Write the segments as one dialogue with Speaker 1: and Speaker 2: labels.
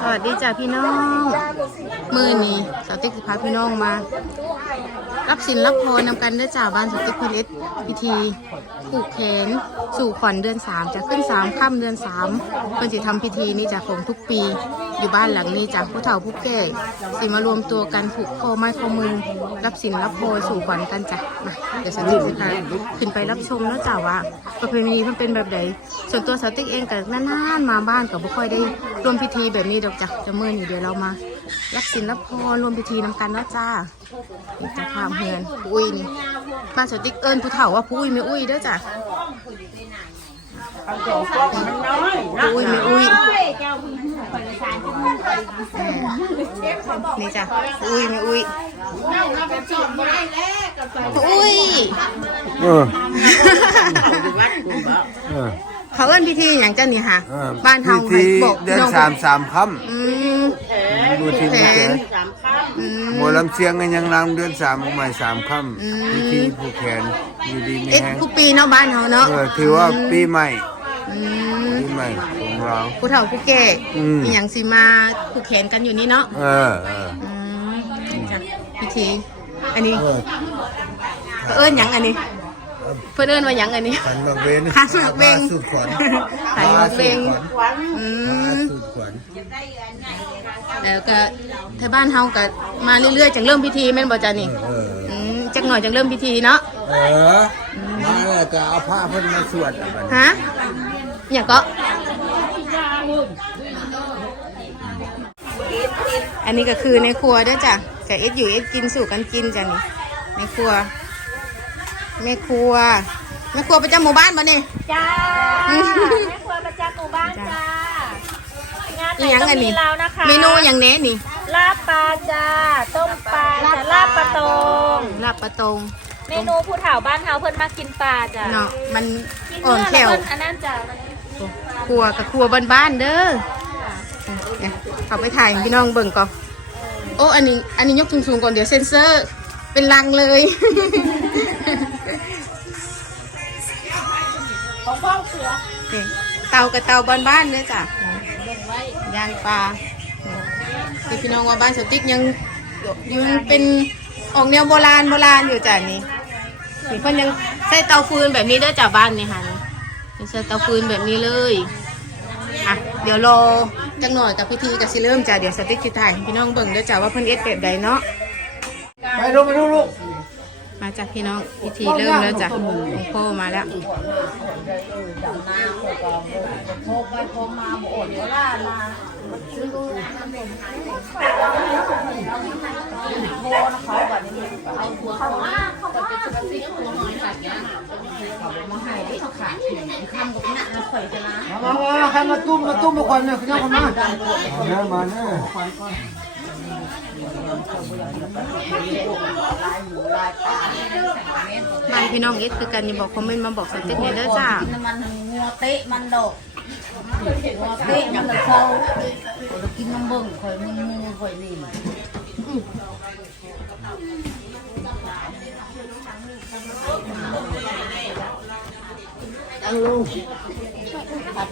Speaker 1: สวัสดีจ้าพี่น้อง มือนี้สาวติ๊กสิพาพี่น้องมา รับสินรับพรนำกันด้อจ้าบ้านสาวติ๊กพิเลสพิธีผูกแขนสู่ขวัญเดือนสามจะขึ้นสามค่ำเดือนสามเพิ่นสิทำพิธีนี้จากของทุกปี อยู่บ้านหลังนี้จากผู้เฒ่าผู้แก่สิมารวมตัวกันผูกคอไม้ข้อมือ รับสินรับพรสู่ขวัญกันจ้ะมาเดี๋ยวสาวติ๊กสิพาขึ้นไปรับชมเนาะจ้าว่าประเพณีมันเป็นแบบไหนส่วนตัวสาวติ๊กเองกับนานๆมาบ้านกับบ่ค่อยได้ร่วมพิธีแบบนี้ดอกจ้ะจะเมื่อนี้เดี๋ยวเรามา รับสินรับพรร่วมพิธีนำกันเนาะจ้านี่จะพามเฮือนผู้อุ้ยนี่บ้านสาวติ๊กเอิญผู้เฒ่าว่าผู้อุ้ยไม่อุ้ยเด้อจ้ะผู้อุ้ยไม่อุ้ยเออ นี่จ้ะผู้อุ้ยไม่อุ้ยผู้อุ้ย
Speaker 2: เออเออ
Speaker 1: เขาเอิ้นพิธีอย่างเจ้านี่ค่ะ
Speaker 2: เออ
Speaker 1: บ้านเฮา
Speaker 2: พิธี
Speaker 1: บอก
Speaker 2: เดือน
Speaker 1: น้อง
Speaker 2: สามสามค่
Speaker 1: อืมำ
Speaker 2: ดูที่
Speaker 1: แข
Speaker 2: ผูกแข
Speaker 1: น
Speaker 2: น
Speaker 1: อืม
Speaker 2: หมอลำเชียงกันยังนำเดือนสามออกมาสามค่ำพิธีผูกแขนอยู่ดีมี
Speaker 1: เอ็ด
Speaker 2: แห้ง
Speaker 1: ทุกปีเนาะบ้านเฮาเนาะ
Speaker 2: เออถือว่าปีใหม่
Speaker 1: อืม
Speaker 2: ปีใหม่ของเรา
Speaker 1: ผู้เฒ่าผู้แก่
Speaker 2: อืม
Speaker 1: มีหยังสิมาผูกแขนกันอยู่นี่เนาะ
Speaker 2: เออเออ
Speaker 1: อืมจ้ะพิธี อันนี้
Speaker 2: เออ
Speaker 1: เอิ้นหยังอันนี้ เพิ่นเอิ้นว่าหยังอันนี้
Speaker 2: ขันดอกเบน
Speaker 1: ขันดอกเบน
Speaker 2: สุดขวัญ
Speaker 1: ขันดอกเบนอืม
Speaker 2: สุดขวัญ
Speaker 1: แล้วก็ที่บ้านเฮาก็มาเรื่อยๆจังเริ่มพิธีแม่นบ่จ้ะนี่
Speaker 2: เออ
Speaker 1: อืมจักหน่อยจังเริ่มพิธีเนาะ
Speaker 2: เออ มาแล้วก็เอาผ้าเพิ่นมาสวดอะบัดนี้
Speaker 1: ฮะ อย่างก็ อันนี้ก็คือในครัวเด้วยจ้ะแต่เอ็ดอยู่เอ็ดกินสู่กันกินจ้ะนี่ในครัวแม่ครัวแม่ครัวประจำหมู่บ้านบ่เนี่ย
Speaker 3: จ้า
Speaker 1: อืม
Speaker 3: แม่ครัวประจำหมู่บ้านจ้างานไหน
Speaker 1: อีหยัง
Speaker 3: ก็
Speaker 1: อัน
Speaker 3: มี
Speaker 1: นี้
Speaker 3: เรานะคะ
Speaker 1: เมนูอย่างเน้นี่
Speaker 3: ลาบปลาจ้าต้มปลาจ้าลาบปลาตง
Speaker 1: ลาบปลาตง
Speaker 3: เมนูผู้เฒ่าบ้านเฮาเพิ่นมากินปลาจ้า
Speaker 1: เนาะมัน
Speaker 3: กิน
Speaker 1: อ่อน
Speaker 3: เนื้อ
Speaker 1: แข
Speaker 3: แล้ว
Speaker 1: ว
Speaker 3: เพิ่นอันนั้นจ้า
Speaker 1: ครัวกับครัวบ้านๆเด้อเนี่ยเขาไปถ่ายให้พี่น้องเบิ่งก่อนโอ้อันนี้ อันนี้ยกสูงๆก่อนเดี๋ยวเซ็นเซอร์ เป็นลังเลย
Speaker 3: ของพ่อเสือ
Speaker 1: นี่เตากับเตาบ้านๆเนี่ยจ้ะย่างปลานี่พี่น้องว่าบ้านสติ๊กยังยังเป็นออกแนวโบราณโบราณอยู่จ้ะนี่นี่เพิ่นยังใช้เตาฟืนแบบนี้เด้อจ้ะบ้านนี่ค่ะ นี่ใช้เตาฟืนแบบนี้เลยอะเดี๋ยวรอจังหน่อยกับพิธีกับสิเริ่มจ้ะเดี๋ยวสติ๊กสิถ่ายให้พี่น้องเบิ่งด้วยจ้ะว่าเพิ่นเอ็ดแบบใดเนาะ
Speaker 2: ไปลูกไปลูกลูก
Speaker 1: มาจากพี่น้องพิธีเริ่มแล้วจ้ะหลวงพ่อมาแล้ว
Speaker 2: มามามาใครมาตุ้มมาตุ้มมาควันเนี่ยคุณย่าคนมาเนี่ยมาเนี่ย
Speaker 1: บ้านพี่น้องเอ็ดคือกันอย่าบอกคอมเมนต์มาบอกสติ๊กเนี่ยเด้อจ้า
Speaker 4: มันงัวเตะมันดอกงัวเตะมันละเขาเรากินน้ำเบิ่งข่อยมึงมึงข่อยนี่
Speaker 2: มามา มา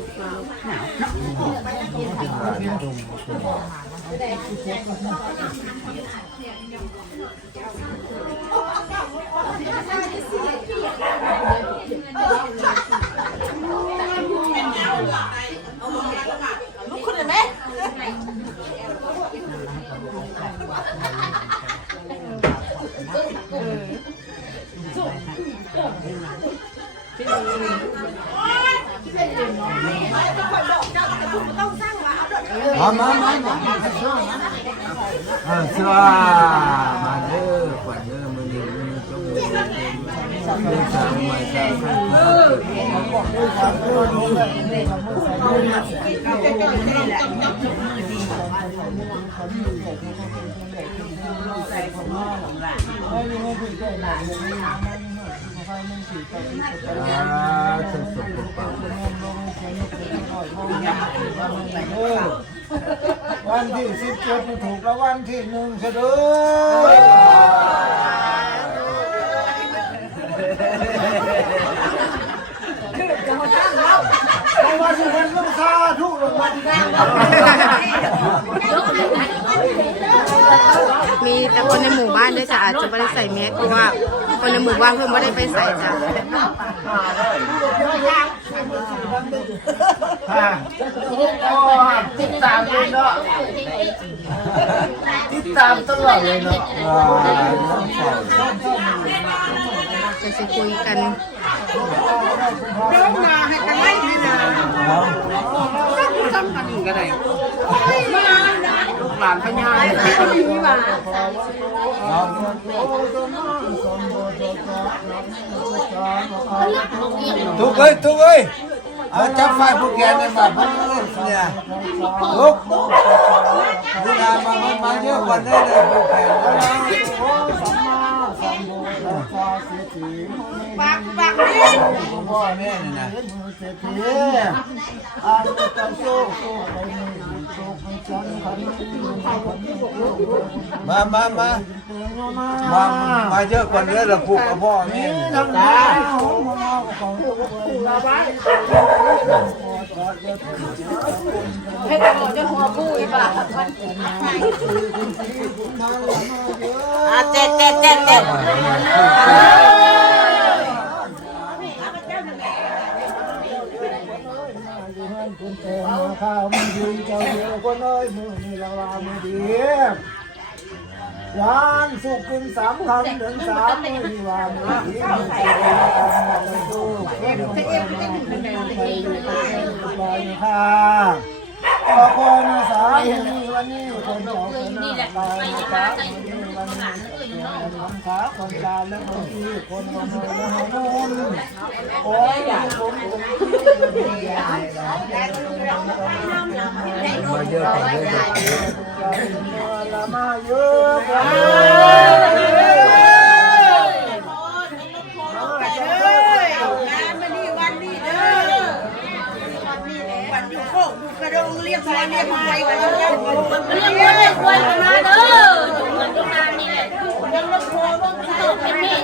Speaker 2: มาเออสวัสดีมาเด้อขวัญเด้อมือนี้มือนี้ต้องมือเดือ วันที่สิบเจ็ดถูกแล้ววันที่หนึ่งเสด็จเพราสุพรรณต้องซาทุก
Speaker 1: มีแต่คนในหมู่บ้านด้วยจะอาจจะไม่ได้ใส่แมสเพราะว่า คนในหมู่บ้านเพิ่งไม่ได้ไปใส่จ้ะ
Speaker 2: ติดตามเลยเนาะติดตามตลอดเลยเนาะ
Speaker 1: จะสิคุยกัน
Speaker 2: หลานพญาทุกเอ้ยทุกเอ้ยเอาจับไฟพวกแกในบ้านพันเนี่ยทุกเวลามามามาเยอะกว่านี้เลยพวกแก ปากปากนี่พ่อแม่นี่นะมามามามามาเยอะกว่านี้เราผูกกับพ่อแม่นี่
Speaker 4: อะเจ็ดเจ็ดเจ็ดเจ็ด
Speaker 2: ข้าวมันยืนเจ้าเดียวคนน้อยมือนี่ละวามือดียานสุกกินสามคำเดินสามมือนี่วามือดีมือเสียกันสุกเอ็มเอ็มเอ็มเอ็มเอ็มเอ็มเอ็มค่ะขอคนสามีวันนี้คนเจ้าคนหน้าตายจ้าวันนี้วันนี้ คนขาคนตาและคนที่คนคนน้อยและคนนุ่มโอ้ยผมผมมาเยอะกันเยอะมาเยอะกัน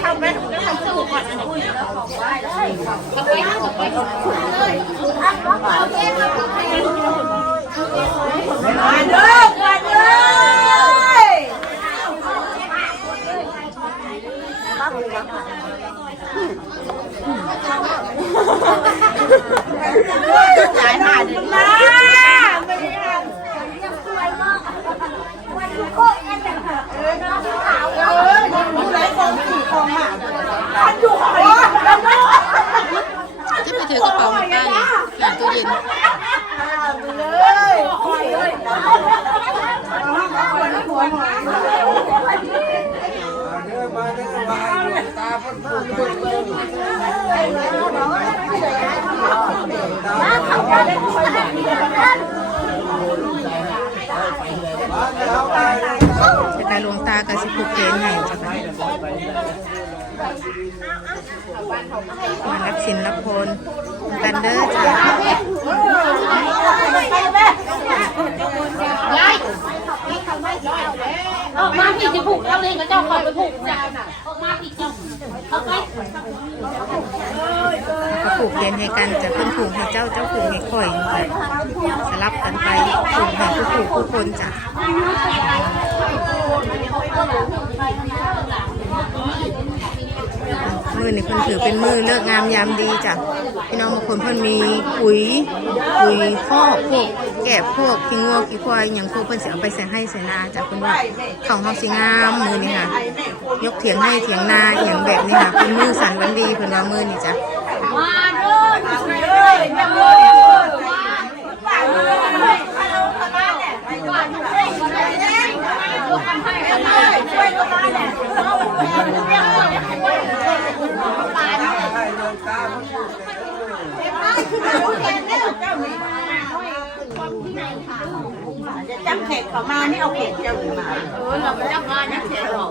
Speaker 1: ค
Speaker 3: มาเด้อมาเด้อ
Speaker 4: สายหาดิ
Speaker 3: มาไม่ได้ทำวันทุกคนกันจังหะเออน้องสาวเอออยู่ไหนกองสี่กองอะอันอยู่หอย
Speaker 1: จะไปถือกระเป๋ามาป้าเลยหลังตู้เย็น
Speaker 3: เลยหอยเลย
Speaker 2: เด้อมาเด้อมาตาพันพันพันเลยมาเดี๋ยวไป
Speaker 1: แต่หลวงตากับสิผูกแขนให้จ้ะค่ะมารับสินรับพลกันเด้อจ้ะ
Speaker 5: ออกมาพี่จะผูกแล้วเลยก็เจ้าคอยไปผูกจ้ะออกมาพี่จ้าเอาไป
Speaker 1: ก็ ผูกแขนให้กันจะเพิ่นผูกให้เจ้าเจ้าผูกให้ข่อยสลับกันไปผูกให้ผู้ผูกผู้คนจ้ะมือนี่เพิ่นถือเป็นมือเลิกงามยามดีจ้ะพี่น้องบางคนเพิ่นมีปุ๋ยปุ๋ยคอกพวกแกะพวกขี้งัวขี้ควายอย่างพวกเพิ่นสิเอาไปใส่ให้ใส่นาจ้ะเพิ่นว่าของเฮาสิงามมือนี่ค่ะ ยกเถียงให้เถียงนาอย่างแบบนี้ค่ะเป็นมือสั่นวันดีเพิ่นว่ามือนี่จ้ะ
Speaker 3: จำเข็กเขามานี่เอาเข็กเจ้าหรือมา
Speaker 5: เออเราไม่ได้มาเนี่ยเสียหรอก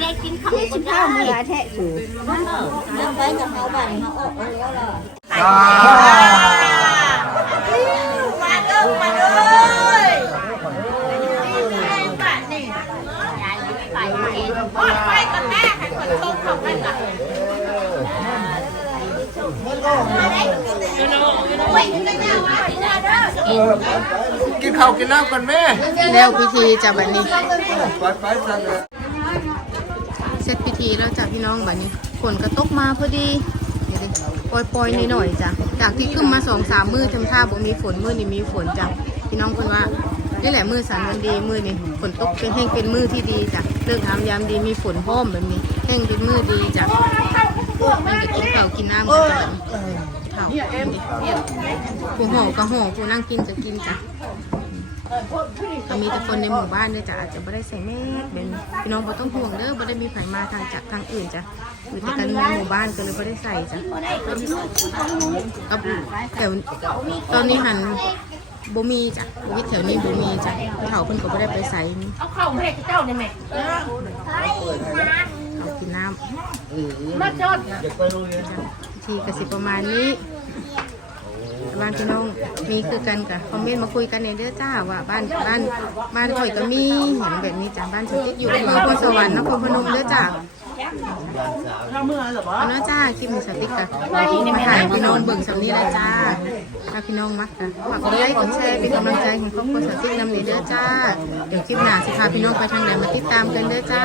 Speaker 3: ได้ได้มีเตะไม่ได้มาเด้อมาเด้อบ้านนี่ไปไปกันแม่ให้คนชมเขาไปกัน
Speaker 2: กินข้าวกินน้ำกันแม่
Speaker 1: แล้วพิธีจะบัดนี้
Speaker 2: ไปไปสั่ง เลย
Speaker 1: เสร็จพิธีแล้วจ้ะพี่น้องบัดนี้ฝนก็ตกมาพอดีเดี๋ยวดิปล่อยๆนิดหน่อยๆจ้ะจากที่ขึ้นมาสองสามมือทำท่าบ่มีฝนมือนี่มีฝนจ้ะพี่น้องคนว่านี่แหละมือสันวันดีมือนี่ฝนตกเป็นแห้งเป็นมือที่ดีจ้ะเลิกงามยามดีมีฝนพ้อมแบบนี้แห้งเป็นมือดีจ้ะมันก็กินข้าวกินน้ำกันจ้ะบัดนี้ข้าวผู้ห่อก็ห่อผู้นั่งกินก็กินจ้ะก็ มีแต่คนในหมู่บ้านเนี่ยจ้ะอาจจะไม่ได้ใส่แมสเป็นพี่น้องบ่ต้องห่วงเด้อไม่ได้มีไผมาทางจากทางอื่นจ้ะอยู่แต่กันในหมู่บ้านก็เลยไม่ได้ใส่จ้ะกับแถวตอนนี้หันบ่มีจ้ะโควิดแถวนี้บ่มีจ้ะเขาเพิ่นก็บ่ได้ไปใส่
Speaker 5: เอาเข้าแม่เจ้าเนี่ยแม่
Speaker 1: เขากินน้ำ
Speaker 5: มาจอด
Speaker 1: ทีกสิประมาณนี้ บ้านพี่น้องมีคือกันกะคอมเมนต์มาคุยกันในเด้อจ้าว่าบ้านบ้านบ้านข่อยก็มีอย่างแบบนี้จ้าบ้านฉันที่อยู่อำเภอพนสวรรค์นครพนมเด้อจ้าเอาเนาะจ้าคลิปมีสติ๊กกะมาถ่ายพี่น้องเบิ่งสำนี้เลยจ้าถ้าพี่น้องมักกะฝากกดไลค์กดแชร์เป็นกำลังใจของครอบครัวสติ๊กนำนี้เด้อจ้า เดี๋ยวคลิปหน้าสิพาพี่น้องไปทางไหนมาติดตามกันเด้อจ้า